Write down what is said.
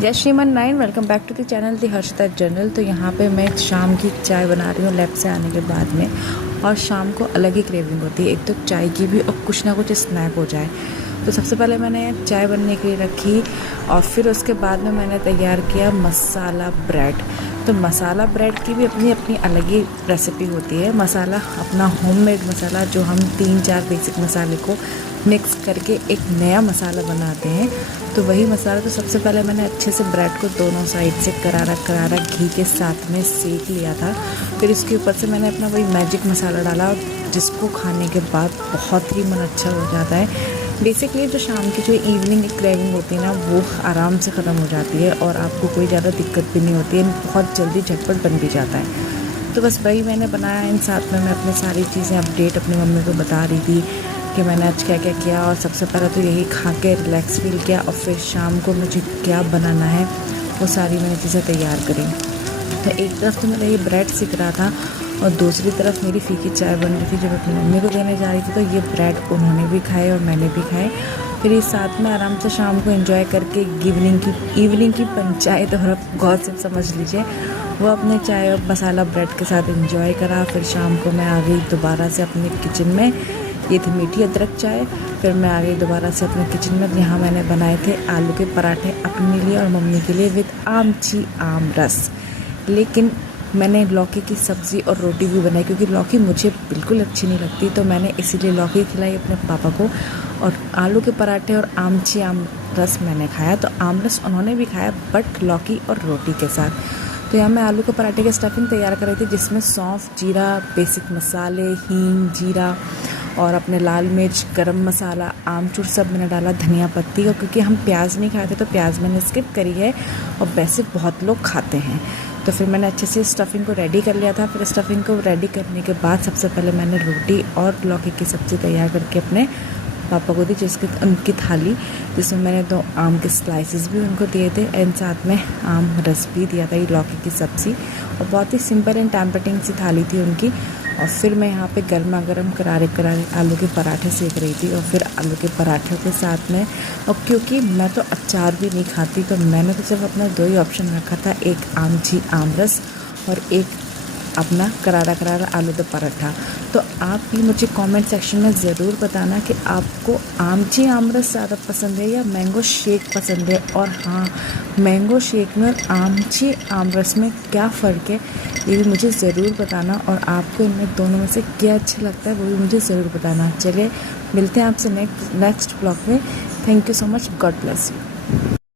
जय श्रीमन नाइन, welcome back to the channel the Harshita general. तो यहाँ पे मैं शाम की चाय बना रही हूँ लैब से आने के बाद में, और शाम को अलग ही क्रेविंग होती है, एक तो चाय की भी और कुछ ना कुछ स्नैक हो जाए। तो सबसे पहले मैंने चाय बनने के लिए रखी और फिर उसके बाद में मैंने तैयार किया मसाला ब्रेड। तो मसाला ब्रेड की भी अपनी अपनी अलग ही रेसिपी होती है। मसाला अपना होममेड मसाला, जो हम 3-4 बेसिक मसाले को मिक्स करके एक नया मसाला बनाते हैं, तो वही मसाला। तो सबसे पहले मैंने अच्छे से ब्रेड को दोनों साइड से करारा घी के साथ में सेक लिया था। फिर इसके ऊपर से मैंने अपना वही मैजिक मसाला डाला, जिसको खाने के बाद बहुत ही मन अच्छा हो जाता है। बेसिकली जो शाम की जो इवनिंग की क्रेविंग होती है ना, वो आराम से ख़त्म हो जाती है और आपको कोई ज़्यादा दिक्कत भी नहीं होती है, बहुत जल्दी झटपट बन भी जाता है। तो बस वही मैंने बनाया। इन साथ में मैं अपनी सारी चीज़ें अपडेट अपनी मम्मी को बता रही थी कि मैंने आज क्या क्या किया। और सबसे पहले तो यही खा के रिलैक्स फील किया, और फिर शाम को मुझे क्या बनाना है वो सारी मैंने चीज़ें तैयार करी। तो एक तरफ तो मेरा ये ब्रेड सीख रहा था और दूसरी तरफ मेरी फीकी चाय बन रही थी जो मैं अपनी मम्मी को देने जा रही थी। तो ये ब्रेड उन्होंने भी खाए और मैंने भी खाए। फिर इस साथ में आराम से शाम को एंजॉय करके इवनिंग की पंचायत, और आप गौर से समझ लीजिए, वो अपने चाय और मसाला ब्रेड के साथ एंजॉय करा। फिर शाम को मैं आ गई दोबारा से अपने किचन में। ये थी मीठी अदरक चाय। फिर मैं आ गई दोबारा से अपने किचन में, जहाँ मैंने बनाए थे आलू के पराठे अपने लिए और मम्मी के लिए विद आमची आम रस। लेकिन मैंने लौकी की सब्ज़ी और रोटी भी बनाई, क्योंकि लौकी मुझे बिल्कुल अच्छी नहीं लगती, तो मैंने इसीलिए लौकी खिलाई अपने पापा को। और आलू के पराठे और आमची आम रस मैंने खाया। तो आम रस उन्होंने भी खाया, बट लौकी और रोटी के साथ। तो यहाँ मैं आलू के पराठे की स्टफिंग तैयार कर रही थी, जिसमें सौंफ, जीरा, बेसिक मसाले, हींग, जीरा और अपने लाल मिर्च, गरम मसाला, आमचूर सब मैंने डाला, धनिया पत्ती। और क्योंकि हम प्याज नहीं खाते तो प्याज मैंने स्किप करी है, और वैसे बहुत लोग खाते हैं। तो फिर मैंने अच्छे से स्टफिंग को रेडी कर लिया था। फिर स्टफिंग को रेडी करने के बाद सबसे पहले मैंने रोटी और लौकी की सब्ज़ी तैयार करके अपने पापा को दी, उनकी थाली, जिसमें मैंने 2 आम के स्लाइसेस भी उनको दिए थे, एंड साथ में आम रस भी दिया था। ये लौकी की सब्ज़ी और बहुत ही सिंपल एंड टेम्पटिंग सी थाली थी उनकी। और फिर मैं यहाँ पे गर्मा गर्म करारे आलू के पराठे सेक रही थी, और फिर आलू के पराठों के साथ में, और क्योंकि मैं तो अचार भी नहीं खाती, तो मैंने तो सिर्फ अपना 2 ही ऑप्शन रखा था, एक आमची आम रस और एक अपना करारा आलू का पराठा। तो आप भी मुझे कमेंट सेक्शन में ज़रूर बताना कि आपको आमची आमरस ज़्यादा पसंद है या मैंगो शेक पसंद है। और हाँ, मैंगो शेक में और आमची आमरस में क्या फ़र्क है, ये भी मुझे ज़रूर बताना। और आपको इनमें दोनों में से क्या अच्छा लगता है वो भी मुझे ज़रूर बताना। चलिए मिलते हैं आपसे नेक्स्ट ब्लॉग में। Thank you so much. God bless you.